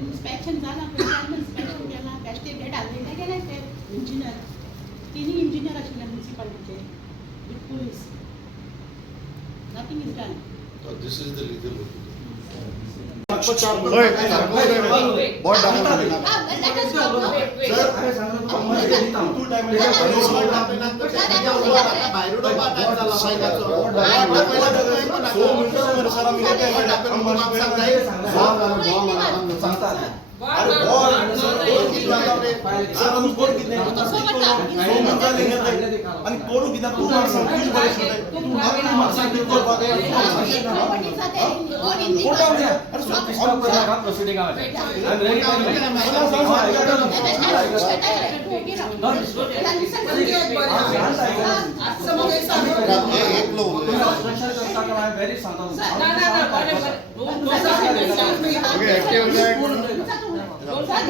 inspection झाला inspection केला बेस्टे date आले गेले ते इंजिनियर तिन्ही इंजिनियर आशिल्ले म्युनिसिपालिटीचे with police nothing is done So this is the legal way. आणि कोण किती तू मला सांगूच पाहिजे तू मला सांगितलं प्रोसीडिंग आहे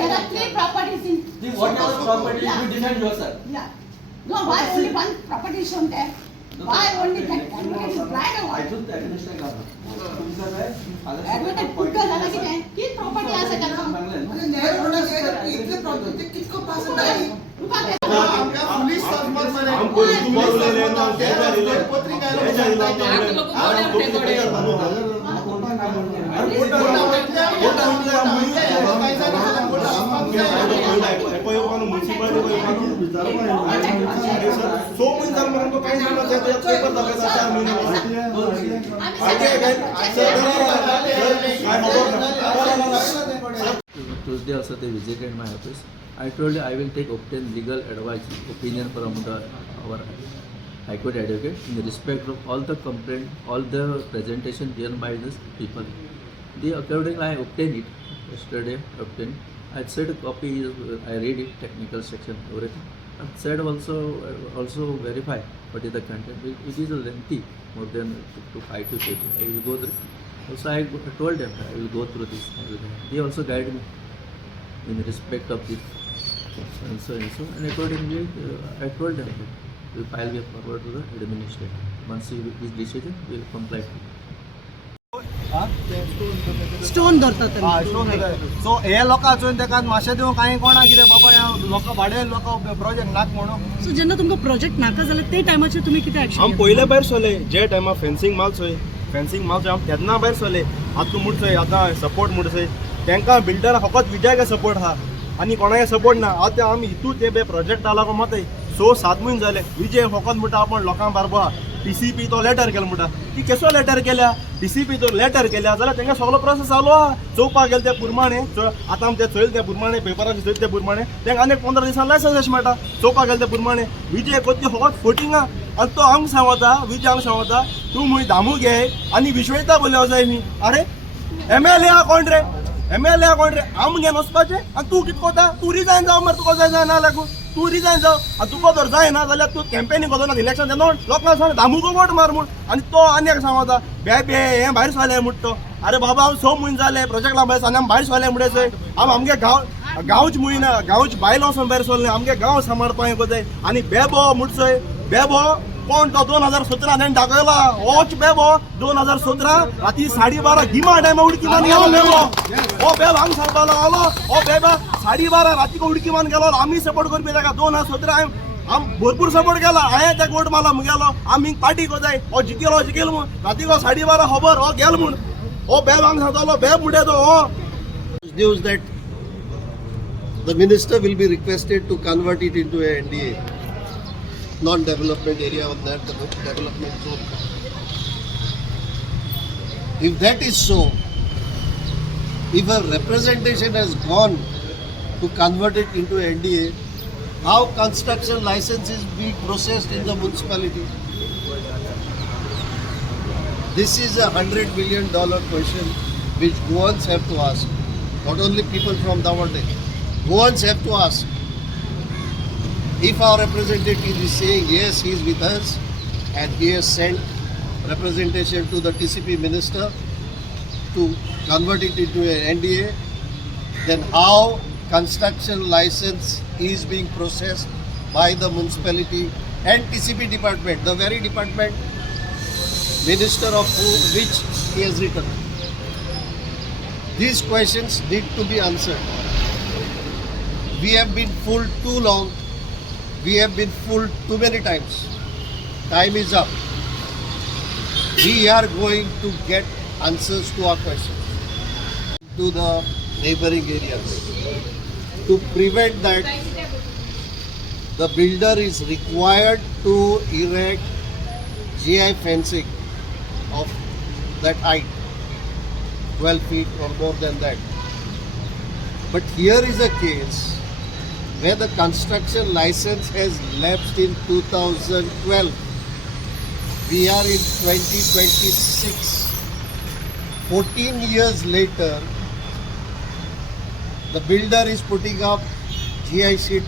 there are 3 properties in whatever property you defend yourself. Yeah. No, why only one property is shown there? Why only that? Advocate is right or what? Advocate कुठं झाला की नाही? किती property असं करतो? न्याय होण्यासाठी इतके प्रॉपर्टी कितको पास नाही आमका पोलीस संबंधमध्ये हम कोई तुम्हारे ले लेना पत्रिकाला Tuesday also they visited my office. I told you I will obtain legal advice, opinion from our High Court advocate in respect of all the complaint, all the presentation given by these people. Accordingly I obtained it yesterday. I said a copy is, I read it, technical section, everything. I said also verify what is the content. It is lengthy, more than 5 to 8. I will go through. Also I told them I will go through this. They also guided me in respect of this and so, and accordingly I told them that we file it forward to the administrator. Once he is decision, we will comply. Stone धरतात सो हे लोकांचो ताका मातशें दिवं कांय कोणा कितें बाबा लोक भाडे लोक प्रोजेक्ट नाक म्हणून सो जेन्ना तुमकां प्रोजेक्ट नाका जाल्यार ते टायमाचेर तुमी कितें एक्शन आमी पयले भायर सरले जे टायमार फेन्सिंग मारचोय आमी तेन्ना भायर सरले आतां मुडचोय आतां सपोर्ट मुडचोय तांकां बिल्डरा फकत विजयाक सपोर्ट आहा आनी कोणाक सपोर्ट ना आतां आमी हितूच ते प्रोजेक्ट लागो मतय 6-7 म्हयने जाले विजय फकत म्हणटा आपण लोकांक बारबो TCP तो लेटर केला म्हणटा ती कसो लेटर केल्या TCP तो लेटर केल्या जाल्यार तांकां सगळो प्रोसेस चालू आहा चोवपाक गेले ते पुरमाणे आतां आमी ते चोयले ते पुरमाणे पेपराचेर चोयले ते पुरमाणे तांकां आनी 15 दिसांनी लायसन्स अशें मेळटा चोवपाक गेले ते पुरमाणे विजय कोत्ती फकत फोटींग आहा आनी तो हांगा सांगता विजय हांगा सांगता तूं म्हूण दामू घे आनी विश्वयता बोलया जाय न्ही अरे MLA आहा कोण रे आम घेवन वचपाचें आनी तूं कितें कोता तूं रिजायन जावं मरे तुका जाय ना लागून तूं रिजायन जाव आनी तुका जर जायना जाल्यार तूं कॅम्पेनींग करना इलेक्शन तेन्ना लोकांक सांग दामूको वोट मार म्हूण आनी तो आनी एक सांगता बे हें भायर सरलें म्हणटा तो अरे बाबा हांव 6 म्हयने जाले प्रोजेक्ट लावपाक आनी आमी भायर सरले म्हणटा थंय आमगे गांवच म्हयना गांवच बायलो वचून भायर सरले आमगे गांव सांबाळपाक जाय आनी बेबो म्हणचोय बेबो कोण तो 2017 दाखयला होच बेबो 2017 राती 12:30 गिमा टायमा उडकी मान गेलो हो बेब हांगा सांगपाक लागलो हो बेबा 12:30 रातीक उडकी मान गेलो आमी सपोर्ट करपी ताका 2017 आम भरपूर सपोर्ट केला हांवें ताका वोट मारला मुगेलो आमी पार्टी को जाय हो जिकेलो म्हूण रातीक 12:30 खबर हो गेलो म्हूण हो बेब हांगा सांगतालो बेब मुडे तो हो News that the minister will be requested to convert it into a NDA. Non-development area or that development zone. If that is so, if a representation has gone to convert it into NDA, how construction licenses be processed in the municipality? This is $100 million question which Goans have to ask. Not only people from Davao. Goans have to ask. If our representative is saying yes, he is with us and he has sent representation to the TCP minister to convert it into an NDA, then how construction license is being processed by the municipality and TCP department, the very department minister of which he has written. These questions need to be answered. We have been fooled too long. We have been fooled too many times. Time is up. We are going to get answers to our questions. To the neighboring areas. To prevent that, the builder is required to erect GI fencing of that height, 12 feet or more than that. But here is a case where the construction license has lapsed in 2012. We are in 2026. 14 years later, the builder is putting up GI sheet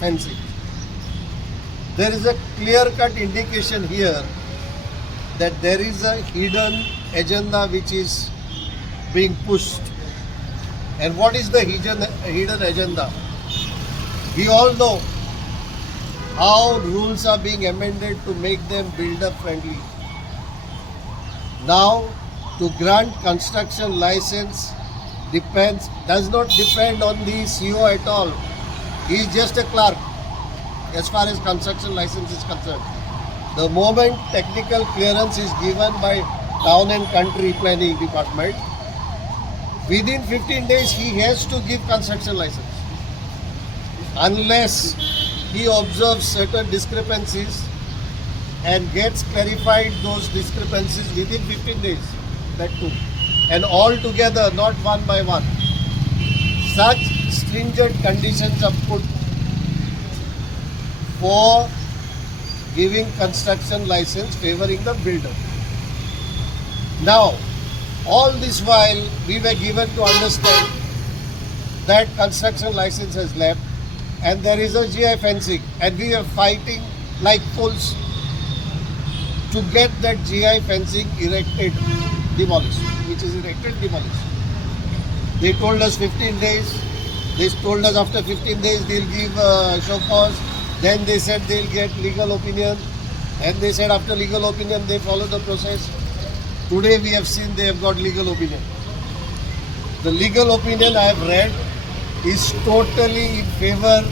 fencing. There is a clear-cut indication here that there is a hidden agenda which is being pushed. And what is the hidden agenda? We all know how rules are being amended to make them builder friendly. Now, to grant construction license does not depend on the CEO at all. He is just a clerk as far as construction license is concerned. The moment technical clearance is given by Town and Country Planning Department, within 15 days he has to give construction license. Unless he observes certain discrepancies and gets clarified those discrepancies within 15 days, that too. And all together, not one by one. Such stringent conditions are put for giving construction license favoring the builder. Now, all this while we were given to understand that construction license has lapsed and there is a GI fencing and we are fighting like fools to get that GI fencing erected, demolished, which is erected, demolished. They told us 15 days. They told us after 15 days they'll give show cause. Then they said they'll get legal opinion. And they said after legal opinion they follow the process. Today we have seen they have got legal opinion. The legal opinion I have read is totally in favor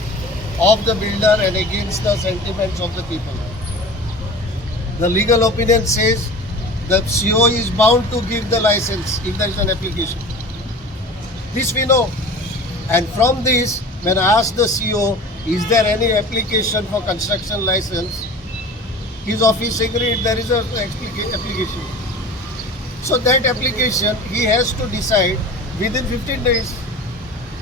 of the builder and against the sentiments of the people. The legal opinion says the CO is bound to give the license if there is an application. This we know. And from this, when I asked the CO, is there any application for construction license? His office agreed there is an application. So that application he has to decide within 15 days.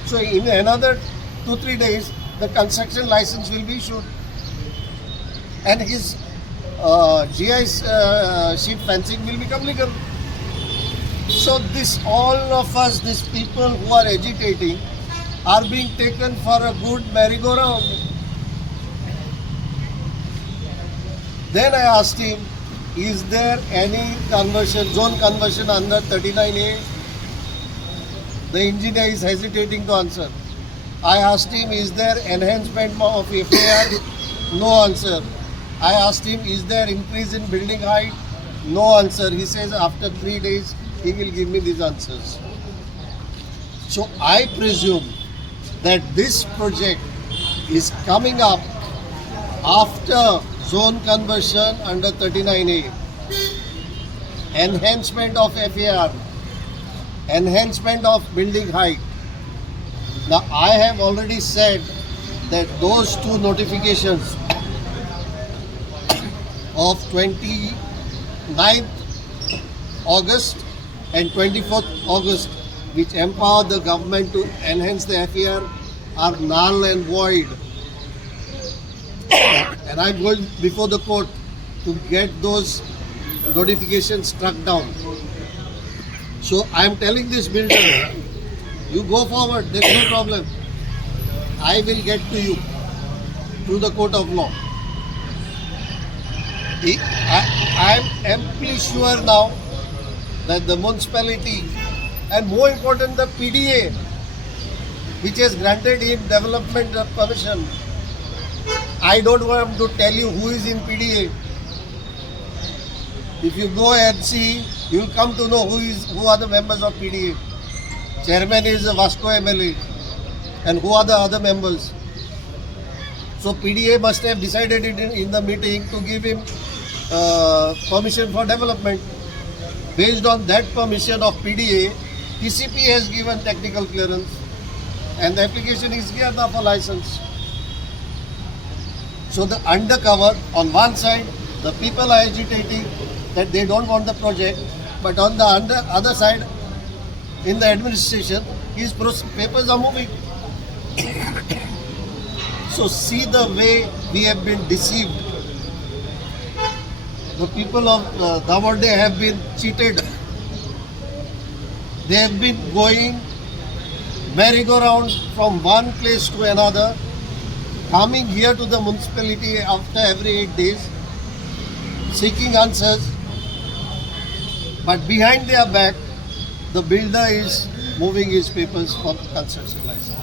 So in another 2-3 days, the construction license will be issued. And his GI sheet fencing will become legal. So this, all of us, these people who are agitating, are being taken for a good merry-go-round. Then I asked him, is there any conversion, zone conversion under 39A? The engineer is hesitating to answer. I asked him, is there enhancement of FAR? No answer. I asked him, is there increase in building height? No answer. He says after 3 days, he will give me these answers. So I presume that this project is coming up after zone conversion under 39A, enhancement of FAR, enhancement of building height. Now I have already said that those two notifications of 29th August and 24th August, which empower the government to enhance the FAR, are null and void. And I'm going before the court to get those notification struck down. So I am telling this builder, you go forward, there is no problem. I will get to you through the court of law. I am amply sure now that the municipality and more important the PDA, which has granted him development permission. I don't want to tell you who is in PDA. If you go and see, you will come to know who are the members of PDA. Chairman is Vasco MLA, and who are the other members. So PDA must have decided in the meeting to give him permission for development. Based on that permission of PDA, TCP has given technical clearance, and the application is here now for license. So the undercover, on one side, the people are agitating that they don't want the project, but on the other side, in the administration, his papers are moving. So see the way we have been deceived. The people of Davarde have been cheated. They have been going merry-go-round from one place to another, coming here to the municipality after every 8 days, seeking answers. But behind their back, the builder is moving his papers for construction license.